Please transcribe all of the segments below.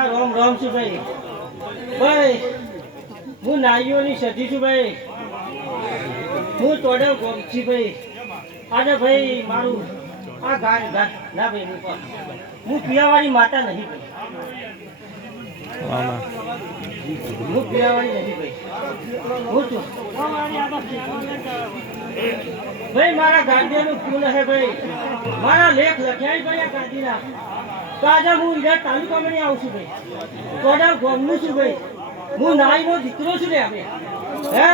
સતીના રોમ રોમ છું ભાઈ ભાઈ હું નાઈઓની સતી છું ભાઈ હું તોડે ગોમછી ભાઈ આજે ભાઈ મારું આ ગાય ના ભાઈ હું પિયાવાળી માતા નહીં ભાઈ હું પિયાવાળી નહીં ભાઈ હું છું ભાઈ મારા ગાંધીનું ફૂલ હે ભાઈ મારા લેખ લખ્યા ભાઈ આ ગાંધીના તો આજે હું ઈરા તાલુકામાં નહીં આવું છું ભાઈ તોડા ગોમનું છું ભાઈ હું નાઈનો દીકરો છું ને અમે હે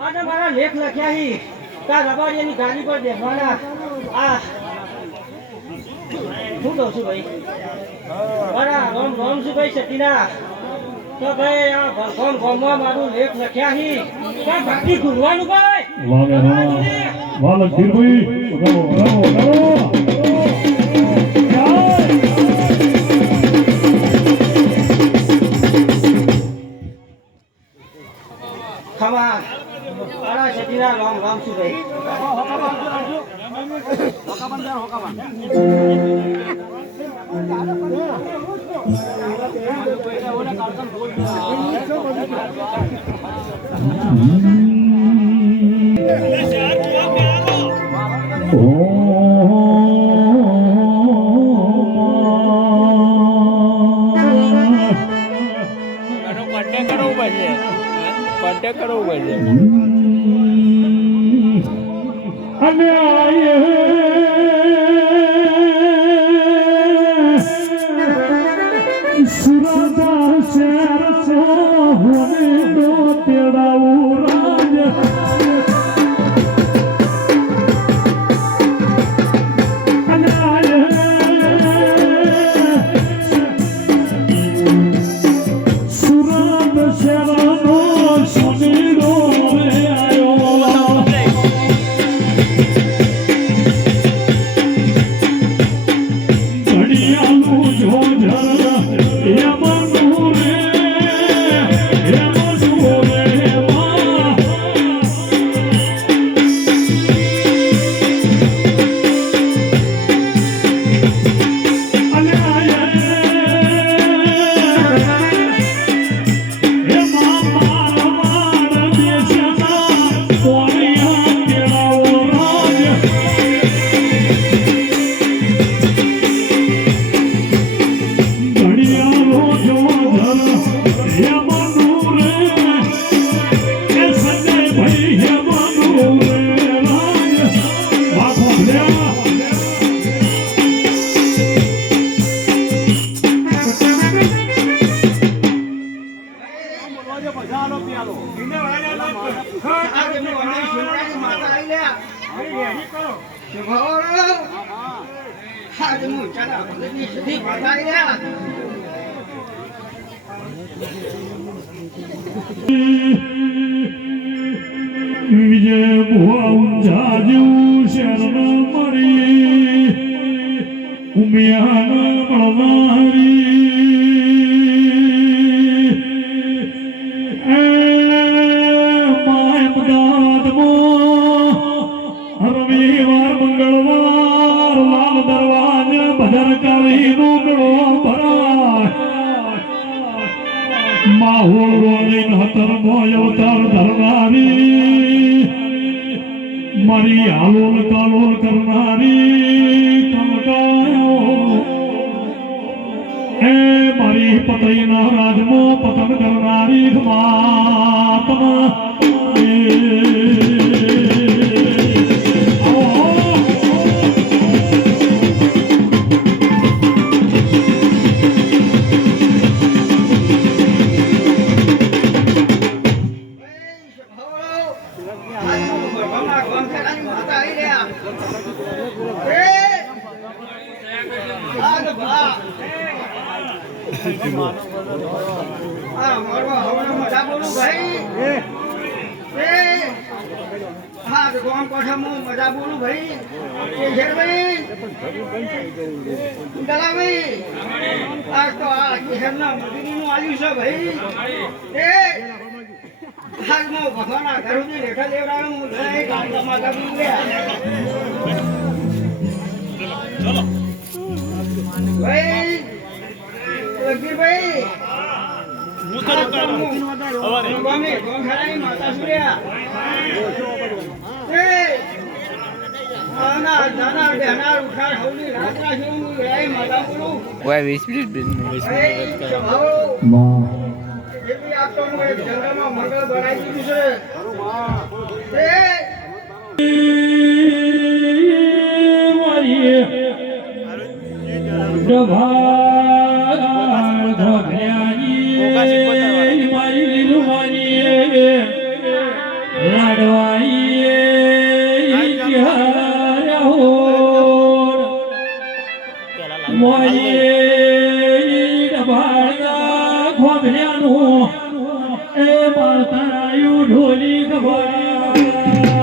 આજે મારા લેખ લખ્યા હી તા રબારીની ગાડી પર બેસવાના આ શું કહું છું ભાઈ મારા રોમ રોમ છું ભાઈ સતીના તો ભાઈ આ ભગવાન ગોમમાં મારું લેખ લખ્યા હી ત્યાં ભક્તિ ગુરવાનું ભાઈ વાહ લખીરભાઈ બરાવો ખમા મારા સતીના રોમ રોમ છું ભાઈ વિજય ભુવા શરણ મરી ઉમિયાન મળવારી માય અમદાવાદમાં રવિવાર મંગળવાર લાલ દરવાજ ભજનકારી નો મેળો ભરાય માહોલ રોલીન હતર મોય અવતાર ધરનારી મારી હાલોલ કાલોલ કરનારી કમકાયો એ મારી પતઈના રાજમો પતન કરનારી માતમા મજા બોલું ભાઈ ભાઈ આ તો આ શહેરના મજૂરીનું આવ્યું છે ભાઈ હાલમાં ભગવાનના ઘર સુધી રેખા લેવડાવ્યો હું લઈ માતા બોલું ભાઈ લગીરભાઈ ગમે ગોમખારાની માતા સુર્યા એ આના દાના બેના ઉઠાર હવની રાત રાખ્યો હું વેળાએ માતા બોલું ઓય 20 મિનિટ એવી આપતો હું એક જંગલમાં મંગળ બનાવી દીધું છે ઢોલી ખબર